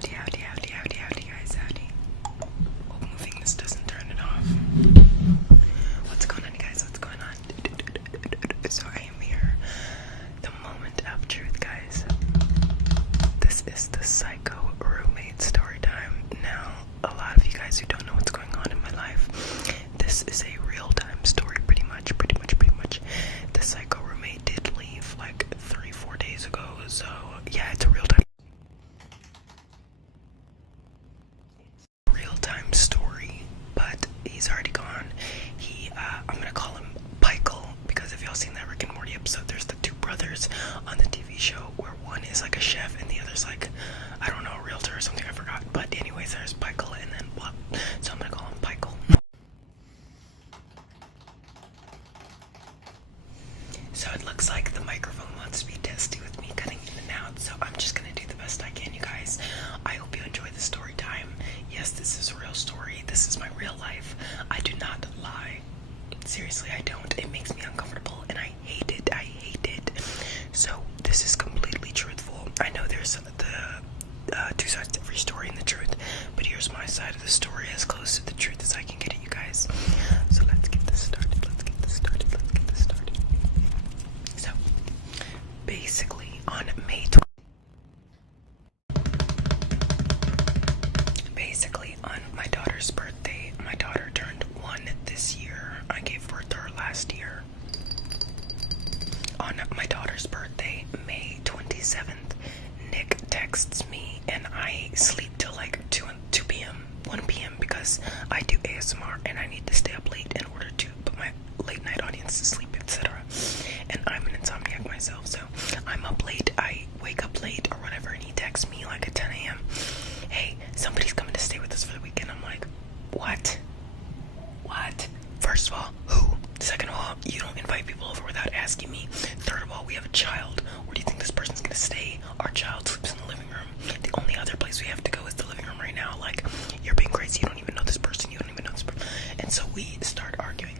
Howdy, guys, howdy. Hoping this doesn't turn it off. What's going on, guys? What's going on? So I am here. The moment of truth, guys. This is the psycho roommate story time. Now, a lot of you guys who don't know what's going on in my life, this is a real-time story, pretty much. The psycho roommate did leave like 3-4 days ago, so yeah, it's a real-time story, but he's already gone. I'm gonna call him Pikel, because if y'all seen that Rick and Morty episode, there's the two brothers on the TV show where one is like a chef and the other's like, I don't know, a realtor or something, I forgot. But anyways, there's Pikel and then blah. So I'm gonna call him Pikel. So it looks like the microphone wants to be testy with me cutting in and out, so I'm just gonna do the best I can, you guys. I hope you enjoy the story time. Yes, this is a real story. This is my real life. I do not lie. Seriously, I don't. It makes me uncomfortable and I hate it. So this is completely truthful. I know there's the two sides to every story in the truth, but here's my side of the story, as close to the truth as I can get it, you guys. So let's get this started. So basically on May 20th, on my daughter's birthday, my daughter turned 1 this year. I gave birth to her last year. On my daughter's birthday, May 27th, Nick texts me, and I sleep till like 2 p.m., 1 p.m. because I do ASMR and I need to stay up late in order to put my late night audience to sleep, etc. And I'm an insomniac myself, so I'm up late, I wake up late or whatever, and he texts me like at 10 a.m. Hey, somebody's coming to stay with us for the weekend. I'm like, what? First of all, who? Second of all, you don't invite people over without asking me. Third of all, we have a child. Where do you think this person's gonna stay? Our child sleeps in the living room. The only other place we have to go is the living room right now. Like, you're being crazy. You don't even know this person. And so we start arguing.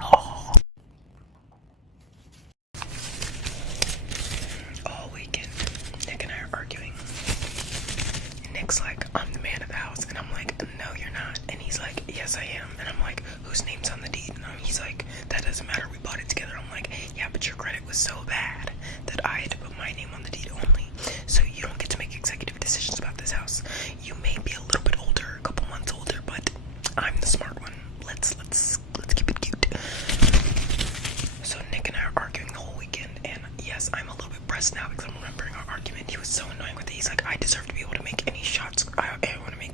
All weekend, Nick and I are arguing. Nick's like, I'm the man of the house, and I'm like, no, you're not. And he's like, yes, I am. And I'm like, whose name's on the deed? And he's like, that doesn't matter, we bought it together. I'm like, yeah, but your credit was so bad that I had to put my name on the deed only, so you don't get to make executive decisions about this house. You may be a little bit older, a couple months older, but I'm the smart one. Let's keep it cute. So Nick and I are arguing the whole weekend, and yes, I'm a little bit pressed now because I'm remembering our argument. He was so annoying with it. He's like, I deserve to be able to make any shots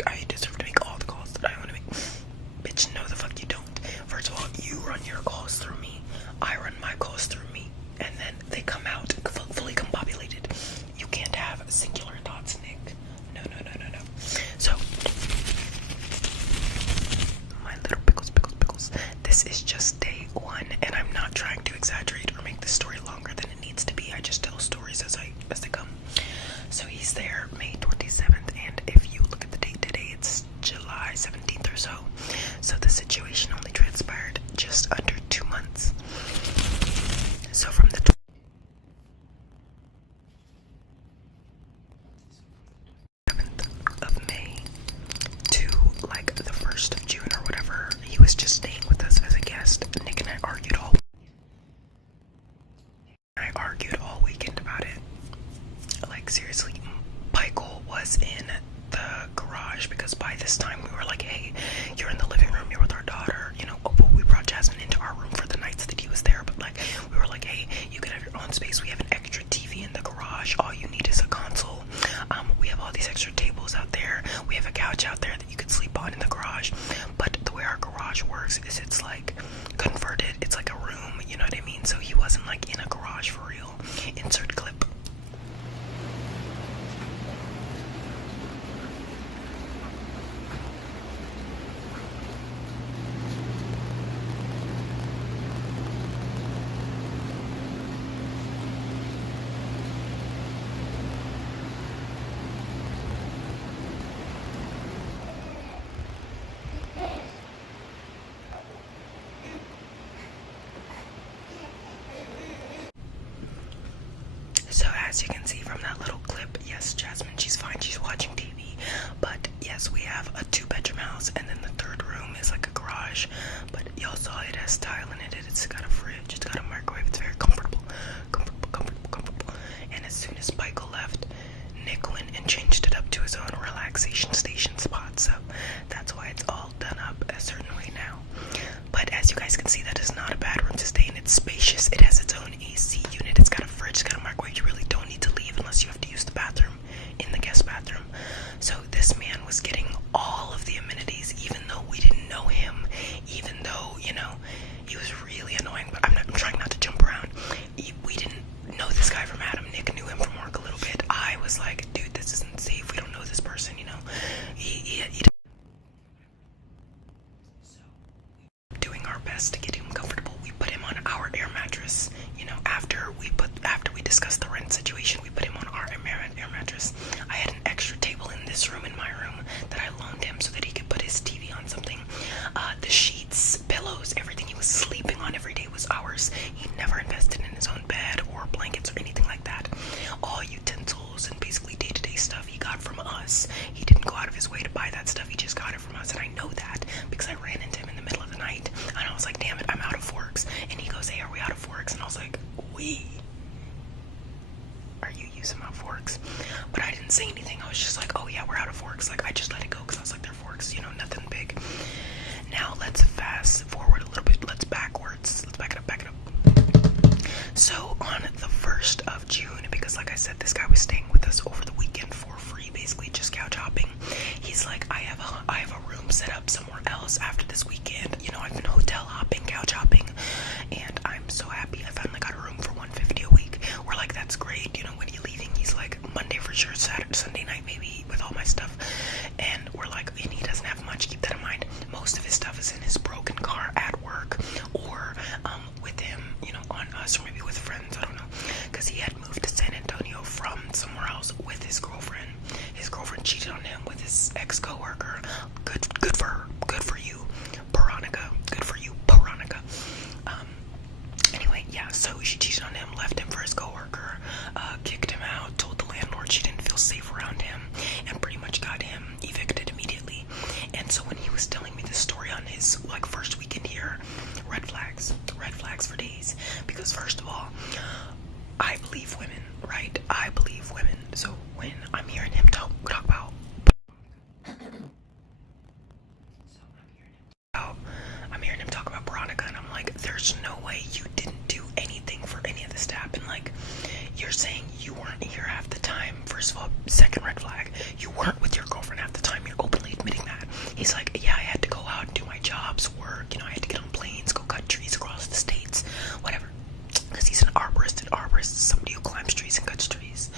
I deserve to make all the calls that I want to make. Bitch, no the fuck you don't. First of all, you run your calls through me, I run my calls through me, and then they come out fully combobulated. You can't have singular thoughts, Nick. No. So, my little pickles. This is just day 1, and I'm not trying to exaggerate or make this story longer than it needs to be. I just tell stories as they come. So he's there May 27th, and if you look at the date today, it's July 17th or so. So the situation only transpired just under 2 months. So from the 7th of May to like the 1st of June or whatever, he was just staying with us as a guest. Nick and I argued all weekend about it. Like, seriously, Michael was in the garage because by this time we were like, hey, you're in the living room, you're with our daughter, you know. We brought Jasmine into our room for the nights that he was there, but like, we were like, hey, you can have your own space. We have an extra TV in the garage. All you need is a console. We have all these extra tables out there. We have a couch out there that you could sleep on in the garage. But the way our garage works is it's like converted. It's like a room, you know what I mean? So he wasn't like in a garage for real. Insert clip. a 2-bedroom house, and then the third room is like a garage. But y'all saw it has tile in it. It's got a fridge. It's got a microwave. It's very comfortable. And as soon as Michael left, Nick went and changed it up to his own relaxation station spot. So that's why it's all done up a certain way now. But as you guys can see, that is not a bad room to stay in. It's spacious. It has its own AC unit. It's got a fridge. It's got a microwave. You really don't need to leave unless you have to use the bathroom in the guest bathroom. So this man was getting all of the amenities, even though we didn't know him, even though, you know, he was really annoying. But I'm trying not to jump around. We didn't know this guy from Adam. Nick knew him from work a little bit. I was like, dude, this isn't safe. We don't know this person, you know. So doing our best to get him comfortable. We put him on our air mattress. You know, after we discussed the rent situation, we put him on our air mattress. I had an extra table in this room, in my room, that I loaned him so that he could put his TV on something. The sheets, pillows, everything he was sleeping on every day was ours. He never invested in his own bed or blankets or anything like that. All utensils and basically day-to-day stuff he got from us. He didn't go out of his way to buy that stuff. He just got it from us, and I know that because I ran into him in the middle of the night, and I was like, damn it, I'm out of forks. And he goes, hey, are we out of forks? And I was like, are you using my forks? But I didn't say anything. I was just like, oh yeah, we're out of forks. Like, I just let it go because I was like, they're forks, you know, nothing big. Now let's fast forward a little bit. Let's backwards. Let's back it up. So on the 1st of June, because like I said, this guy was staying with us over the weekend for free, basically just couch hopping. He's like, I have a room set up somewhere else after this weekend. You know, I've been hotel hopping, couch hopping, and I'm so happy I finally got a room for $150 a week. We're like, that's great. You know, when are you leaving? He's like, Monday for sure, Saturday, Sunday night maybe, with all my stuff. And we're like, and he doesn't have much. Keep that in mind. Most of his stuff is in his broken car at work, or with him, you know, on us, or maybe with friends. I don't know, because he had moved to San Antonio from somewhere else with his girlfriend. His girlfriend cheated on him with his ex-coworker. Good for her. Good for you, Veronica. Good for you, Veronica. Anyway, yeah, so she cheated on him, left him for his coworker, kicked him out, told the landlord she didn't feel safe around him, and pretty much got him evicted immediately. And so when he was telling me this story on his like first weekend here, red flags for days. Because first of all, I believe women, right? I believe women. So when I'm hearing him talk about Veronica, and I'm like, there's no way you didn't do anything for any of this to happen. Like, you're saying you weren't here half the time. First of all, second red flag, you weren't with your girlfriend half the time. You're openly admitting that. He's like, yeah, I had to go out and do my jobs, work, you know, I had to get on planes, go cut trees across the states, whatever. Because he's an arborist, and arborist is somebody who climbs trees and cuts trees.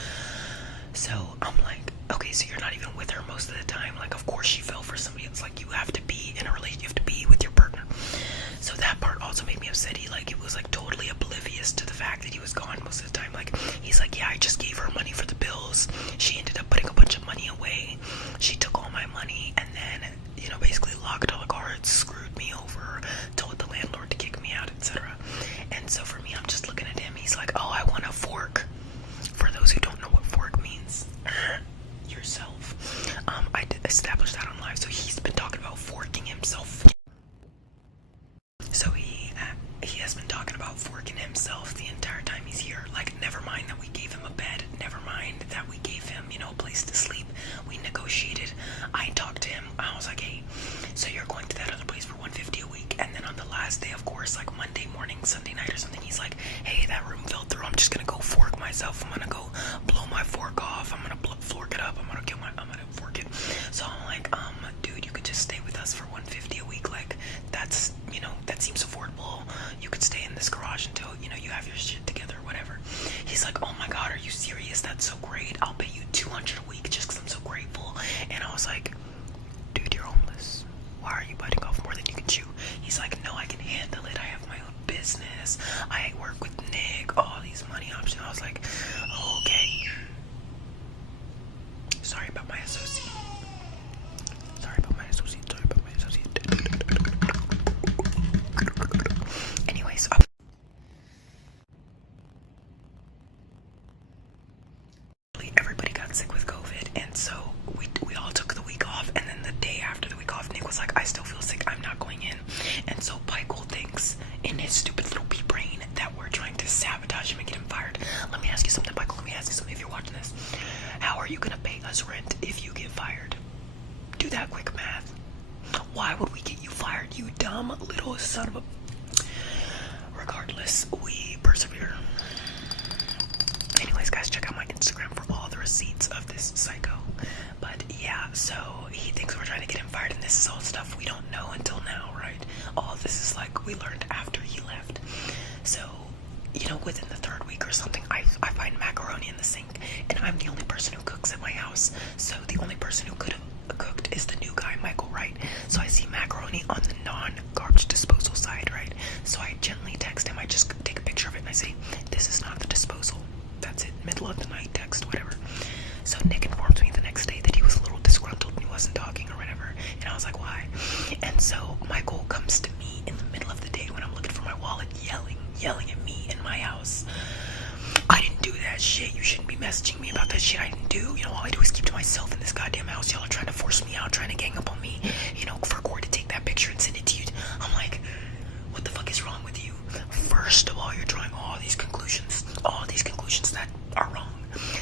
So I'm like, okay, so you're not even with her most of the time. Like, of course she fell for somebody else. Like, you have to be in a relationship, you have to be with your partner. So that part also made me upset. He was like totally oblivious to the fact that he was gone most of the time. Like, he's like, yeah, I just gave her money for the bills. She ended up putting a bunch of money away. She took all my money and then, you know, basically locked all the cards, screwed me over, told the landlord to kick me out, etc. And so for me, I'm just looking at him. He's like, oh, I want a fork. For those who don't know what fork means, yourself. I did establish that on live. So he's been talking about forking himself. So he has been talking about forking himself the entire time he's here. Like, never mind that we gave him a bed. Never mind that we gave him, you know, a place to sleep. We negotiated. I talked to him. I was like, hey, so you're going to that other place for $150 a week. And then on the last day, of course, like Monday morning, Sunday night or something, he's like, hey, that room fell through. I'm just going to go fork myself. I'm going to go blow my fork off. I'm going to fork it up. I'm going to fork it. So I'm like, dude, you could just stay with us for $150 a week. Like, that's, you know, that seems affordable. You could stay in this garage until, you know, you have your shit together or whatever. He's like, oh my God, are you serious? That's so great. I'll pay you $200 a week just because I'm so grateful. And I was like, dude, you're homeless. Why are you biting off more than you can chew? He's like, no, I can handle it. I have my own business. I work with Nick, all these money options. I was like, okay. Sorry about my associate. Anyways, everybody got got sick with COVID, and so we all took the week off, and then the day after the week off, Nick was like, I still feel sick, I'm not going in. And so Michael thinks in his stupid little pea brain that we're trying to sabotage him and get him fired. Let me ask you something, Michael, let me ask you something if you're watching this. How are you gonna pay us rent if you get fired? Do that quick math. Why would we get you fired, you dumb little son of a... Regardless, we persevere. Anyways, guys, check out my Instagram for all the receipts of this psycho. But yeah, so he thinks we're trying to get him fired, and this is all stuff we don't know until now, right? All of this is like we learned after he left. So, you know, within the third week or something, I find macaroni in the sink, and I'm the only person who cooks at my house. So the only person who could have cooked is the new guy, Michael, right? So I see macaroni on the non-garbage disposal side, right? So I gently text him. I just take a picture of it and I say, this is not the disposal. That's it. Middle of the night text, whatever. So Nick informs me the next day that he was a little disgruntled and he wasn't talking or whatever. And I was like, why? And so Michael comes to me in the middle of the day when I'm looking for my wallet, yelling at me in my house. I didn't do that shit. You shouldn't be messaging me about that shit I didn't do. You know, all I do is keep to myself in this goddamn house. Y'all are trying to force me out, trying to gang up on me, you know, for Corey to take that picture and send it to you. I'm like, what the fuck is wrong with you? First of all, you're drawing all these conclusions that are wrong.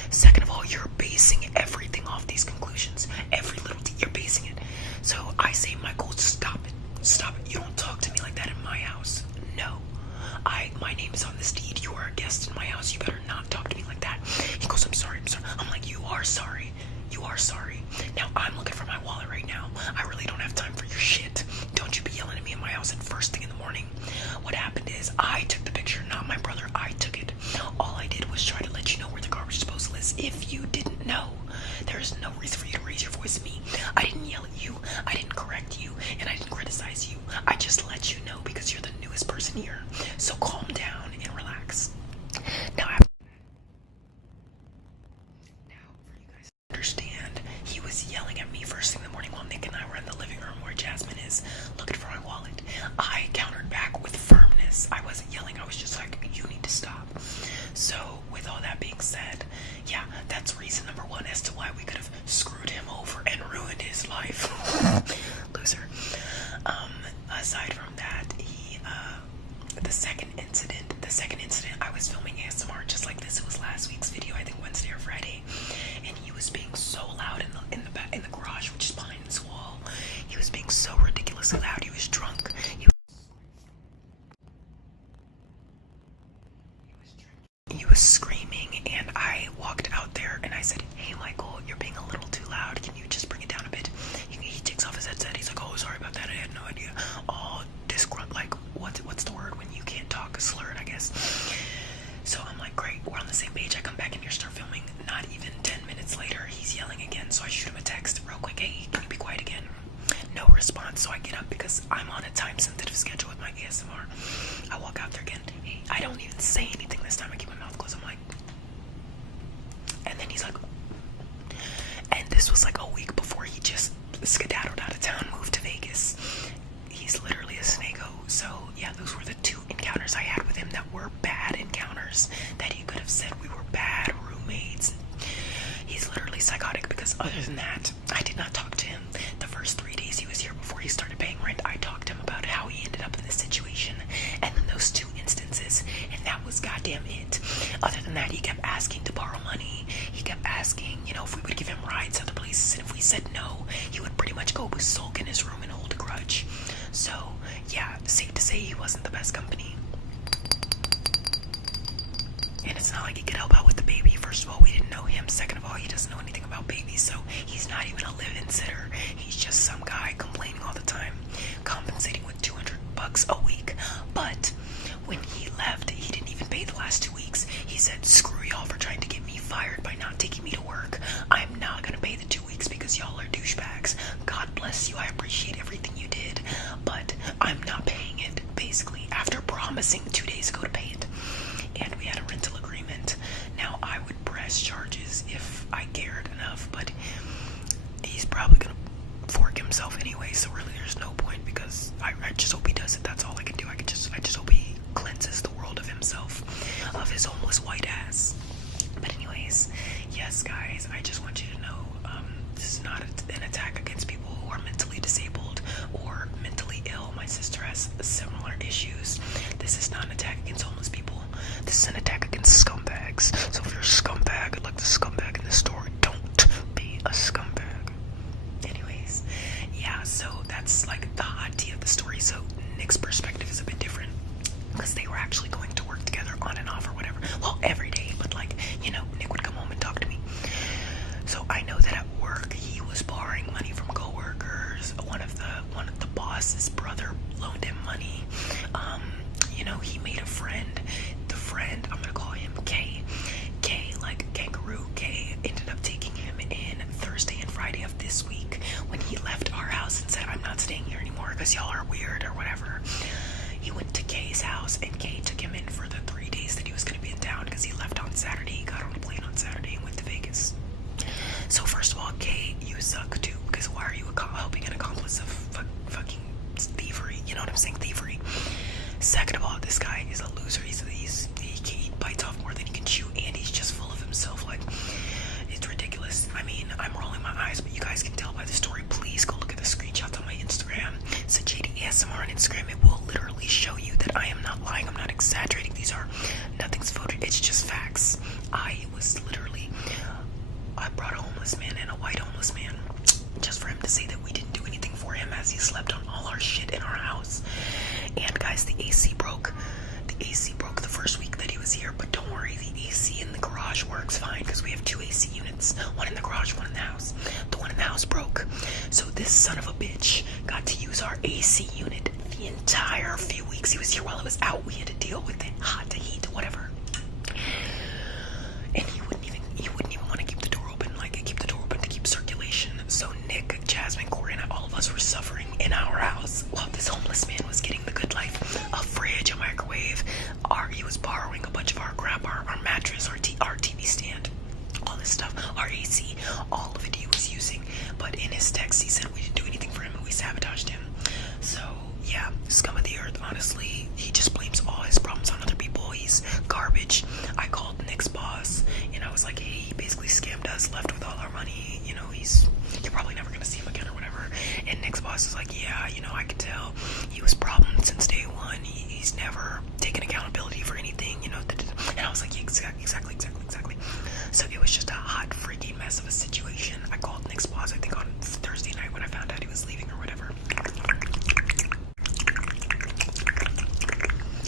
Second of all, you're basing everything off these conclusions. Every little you're basing it. So I say, Michael, stop it. You don't talk to me like that in my house. No. My name is on this deed. You are a guest in my house. You better not talk to me like that. He goes, I'm sorry. I'm like, you are sorry. Now I'm looking for my wallet right now. I really don't have time for your shit. Don't you be yelling at me in my house at first thing in the morning. What happened is I took the picture, not my brother. I took it. All I did was try to let you know where the garbage disposal is. If you didn't know, there is no reason for you to raise your voice at me. I didn't yell at you. I didn't correct you. And I didn't criticize you. I just let you know because you're the newest person here. So calm down and relax. Now, for you guys to understand, he was yelling at me first thing in the morning while Nick and I were in the living room where Jasmine is looking for my wallet. I countered back with firmness. I wasn't yelling. I was just like, you need to stop. So with all that being said, yeah, that's reason number one as to why we could have screwed him over and ruined his life. Loser. Aside from that, the second incident, I was filming ASMR just like this. It was last week's video, I think Wednesday or Friday, and he was being so loud in the garage, which is behind this wall. He was being so ridiculously loud. He was drunk. He was screaming, and I walked out there and I said, hey Michael, you're being a little too loud. Can you just bring it down a bit? He takes off his headset. He's like, oh, sorry about that. I had no idea. Oh, disgruntled, like, what's the word when you can't talk? Slurred, I guess. So I'm like, great, we're on the same page. I come back in here, start filming. Not even 10 minutes later, he's yelling again. So I shoot him a text real quick. Hey, can you be quiet again? No response. So I get up because I'm on a time-sensitive schedule with my ASMR. I walk out there again. Hey, I don't even say anything this time. I keep my mouth closed. I'm like, and then he's like, and this was like a week before he just skedaddled out of town, moved to Vegas. He's literally a snake-o. So yeah, those were the two encounters I had with him that were bad encounters, that he could have said we were bad roommates. He's literally psychotic because other than that, I did not talk to him. The first 3 days he was here before he started paying rent, I talked to him about how he ended up in this situation, and then those two instances, and that was goddamn it. Other than that, he kept asking to borrow money. He kept asking, you know, if we would give him rides other places, and if we said no, he would pretty much go sulk in his room and hold a grudge. So yeah, safe to say he wasn't the best company. And it's not like he could help out with the baby. First of all, we didn't know him. Second of all, he doesn't know anything about babies, so he's not even a live-in sitter. He's just some guy complaining all the time, compensating with $200 a week. But when he left, he didn't even pay the last 2 weeks. He said, screw y'all for trying to get me fired by not taking me to work. I'm not gonna pay the 2 weeks because y'all are douchebags. God bless you. I appreciate everything you did, but I'm not paying it, basically, after promising 2 days ago to pay it. And we had a rental agreement. Now, I would press charges if I cared enough, but he's probably gonna fork himself anyway, so really there's no point, because I just hope he does it. That's all I can do. I just hope he cleanses the world of himself, of his homeless white ass. But anyways, yes, guys, I just want you to know, this is not an attack against people who are mentally disabled or mentally ill. My sister has similar issues. This is not an attack against homeless people. This is an attack against scumbags. So if you're a scumbag, like the scumbag in the story, don't be a scumbag. Anyways, yeah, so that's like the hot tea of the story. So Nick's perspective is a bit different because they were actually going to work together on and off or whatever. Well, every day, but like, you know, Nick would come home and talk to me. So I know that at work he was borrowing money from coworkers. One of the boss's brother loaned him money. You know, he made a friend. The friend, I'm gonna call him K. K, like kangaroo. K ended up taking him in Thursday and Friday of this week when he left our house and said, I'm not staying here anymore because y'all are weird or whatever. He went to Kay's house and Kay took him in for the 3 days that he was gonna be in town because he left on Saturday. He got on a plane on Saturday and went to Vegas. So first of all, Kay, you suck too, because why are you helping an accomplice of fucking thievery? You know what I'm saying? Thievery. Second of all, this guy is a loser. He bites off more than he can chew, and he's just full of himself. Like, it's ridiculous. I mean, I'm rolling my eyes, but you guys can tell by the story. Please go look at the screenshots on my Instagram. It's Sjiadyasmr on Instagram. It will literally show you that I am not lying. I'm not exaggerating. These are nothing's voted. It's just facts. I brought a homeless man and a white homeless man just for him to say that we didn't do anything for him as he slept on all our shit in our house. And guys, the AC broke. The AC broke the first week that he was here, but don't worry, the AC in the garage works fine because we have 2 AC units, one in the garage, one in the house. The one in the house broke, so this son of a bitch got to use our AC unit the entire few weeks he was here. While it was out, we had to deal with it, hot to heat, whatever. And he wouldn't even want to keep the door open, keep the door open to keep circulation. So Nick, Jasmine, Corey, and all of us were suffering in our house while this homeless man was getting the good life. A fridge, a microwave. He was borrowing a bunch of our crap, our mattress, our TV stand, all this stuff, our AC, all of it he was using. But in his text, he said we didn't do anything for him and we sabotaged him. So yeah, scum of the earth. Honestly, he just blames all his problems on other people. He's garbage. I called Nick's boss and I was like, hey, he basically scammed us, left with all our money. You know, you're probably never gonna see him again or whatever. And Nick's boss is like, yeah, you know, I could tell he was problem since day one. He's never taken accountability for anything, you know. And I was like, yeah, exactly. So it was just a hot freaking mess of a situation. I called Nick's boss, I think on Thursday night when I found out he was leaving or whatever.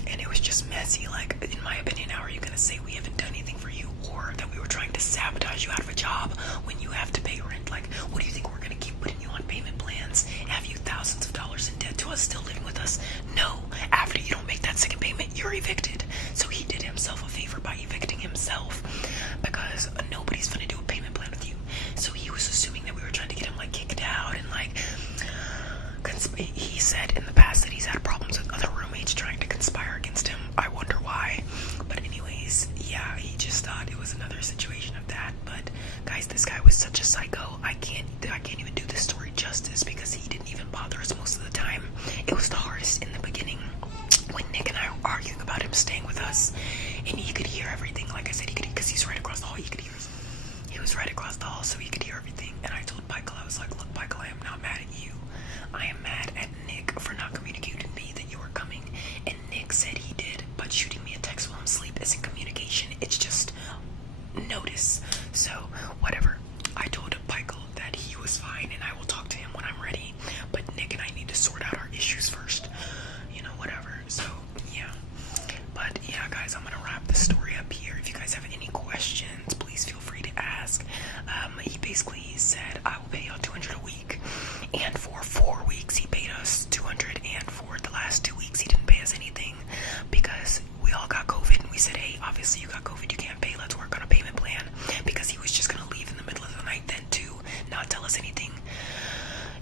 And it was just messy. Like, in my opinion, how are you gonna say we haven't done anything for you, or that we were trying to sabotage you out of a job when you have to pay rent? Like, what do you think we're gonna keep putting you on payment plans? Have you thousands of dollars in debt to us still living with us? No. After you don't make that second payment, you're evicted. So he did himself a favor by evicting himself, because nobody's gonna do a payment plan with you. So he was assuming that we were trying to get him like kicked out, and like he said in the past that he's had problems with other roommates trying to conspire against him. I wonder why. But anyways, yeah, he just thought it was another situation of that. But guys, this guy was such a psycho. I can't even do this story justice because he didn't even bother us most of the time. It was the hardest in the beginning when Nick and I were arguing about him staying with us, and he could hear everything. Like I said, he could, because he's right across the hall. He was right across the hall, so he could hear everything. And I told Michael, I was like, look, Michael, I am not mad at you. I am mad at Nick for not communicating to me that you were coming. And Nick said he did, but shooting me a text while I'm asleep isn't communication. It's just notice. So whatever. I told Michael that he was fine and I will talk to him when I'm ready. But Nick and I need to sort out our issues first. You know, whatever. So yeah. But yeah, guys, I'm gonna wrap the story up here. If you guys have any questions, please feel free to ask. He basically said, I will pay y'all $200 a week. And for 4 weeks, he paid us $200. And for the last 2 weeks, he didn't pay us anything because we all got COVID. And we said, hey, obviously you got COVID, you can't pay. Let's work on a payment plan. Because he was just gonna leave in the middle of the night then to not tell us anything.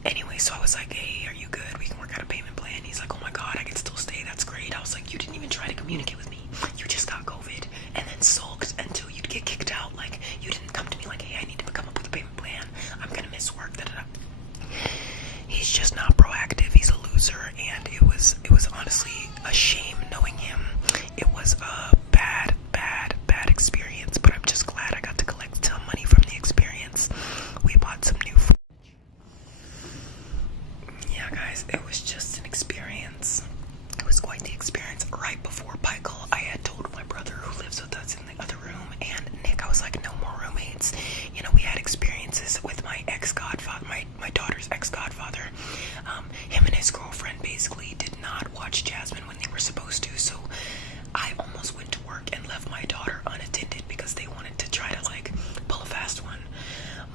Anyway, so I was like, hey, are you good? We can work out a payment plan. He's like, oh my God, I can still stay. That's great. I was like, you didn't even try to communicate with me. You just got COVID and then sulked until you'd get kicked out. Like, you didn't come to me like, hey, I need to come up with a payment plan. I'm gonna miss work. He's just not proactive. He's a loser, and it was honestly a shame knowing him. It was a bad experience, but I'm just glad I got to collect some experiences with my ex-godfather, my daughter's ex-godfather. Him and his girlfriend basically did not watch Jasmine when they were supposed to, so I almost went to work and left my daughter unattended because they wanted to try to like pull a fast one.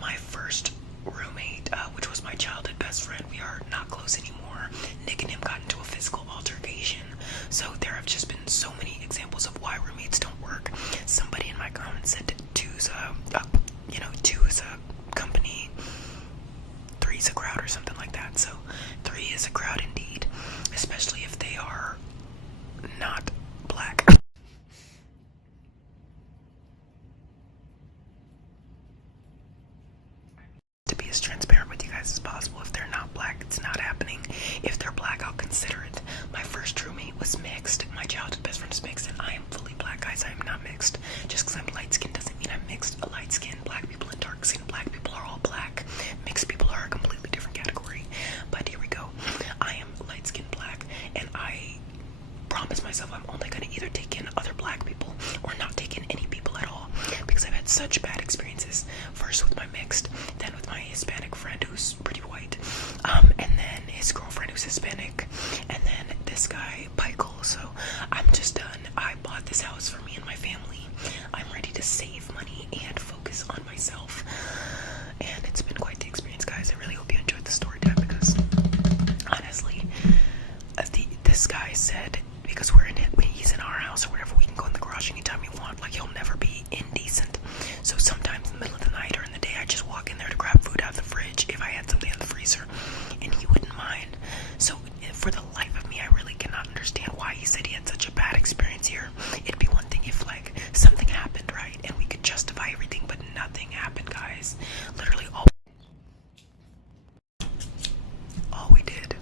My first roommate, which was my childhood best friend, we are not close anymore. Nick and him got into a physical altercation. So there have just been so many examples of why roommates don't work. Somebody in my comments said two's a company, three's a crowd or something like that. So 3 is a crowd indeed, especially if they are not black. To be as transparent with you guys as possible, if they're not black, it's not happening. If they're black, I'll consider it. My first roommate was mixed. My childhood best friend is mixed, and I am fully black, guys. I am not mixed. Just because I'm light skinned doesn't mean I'm mixed. A light skin, black people, and dark skin black people are all black. Mixed people are a completely different category. But here we go. I am light skinned black, and I promise myself I'm only going to either take in other black people or not take in any people at all, because I've had such bad experiences. First with my mixed, then with my Hispanic friend who's pretty white, and then his girlfriend who's Hispanic, and then this guy Michael. So I'm just done. I bought this house for me and my family. I'm ready to save money and focus on myself, and it's been quite the experience, guys. I really hope you enjoyed the story time, because honestly, this guy said, because he's in our house or whatever, we can go in the garage anytime we want. Like, he'll never be indecent. So sometimes in the middle of the night or in the day, I just walk in there to grab food out of the fridge if I had something in the freezer, and he wouldn't mind. So for the life of me, I really cannot understand why he said he had such a bad experience here. It'd be one thing if like something happened, right, and we could justify everything, but nothing happened, guys. Literally all we did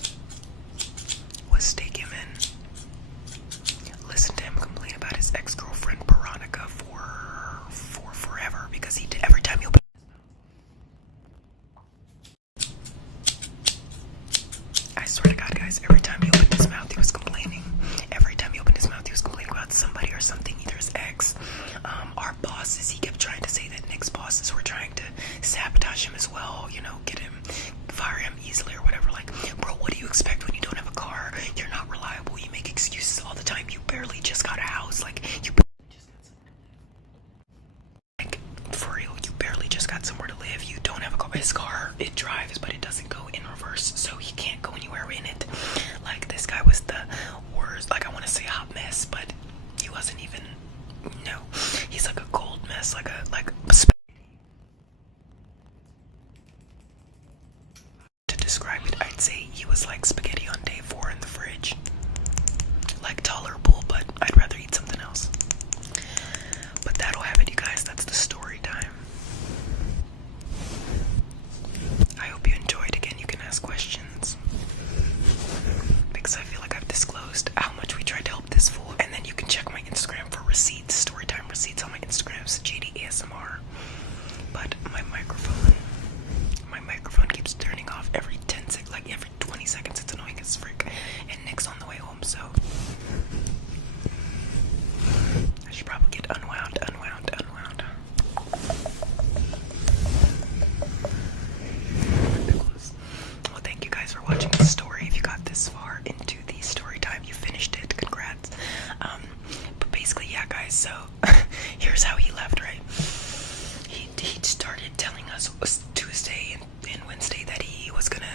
was take him in, listen to him complain about his ex-girlfriend Veronica for forever, because he did every time he opened. I swear to God, guys, every time he opened his mouth, he was complaining. Every time he opened his mouth, he was complaining about somebody or something, either his ex, our bosses. He kept trying to say that Nick's bosses were trying to sabotage him as well, you know, fire him easily or whatever. Like, bro, what do you expect when you don't have a car? You're not reliable. You make excuses all the time. You barely just got a house. Like, for real, you barely just got somewhere to live. You don't have a car. His car, it drives, but it doesn't go in reverse, so he can't go anywhere in it. Like, this guy was the worst. Like, I want to say hot mess, but he wasn't even. No, he's like a cold mess, like to describe it, I'd say he was like spaghetti on day 4 in the fridge. Like, tolerable, but I'd rather eat something else. But that'll have it, you guys. That's the story time. I hope you enjoyed. Again, you can ask questions, because I feel like I've disclosed how much we tried to help this fool. And then you can check my Instagram for receipts, storytime receipts on my Instagram, Sjiadyasmr. But my microphone keeps turning off every 10 seconds, like every 20 seconds. It's annoying as frick. And Nick's on the way home, so I should probably get unwound. Well, thank you guys for watching the story. If you got this far into the story time, you finished it. Congrats. But basically, yeah, guys. So here's how he left. Right? He started telling us Tuesday and Wednesday that he was gonna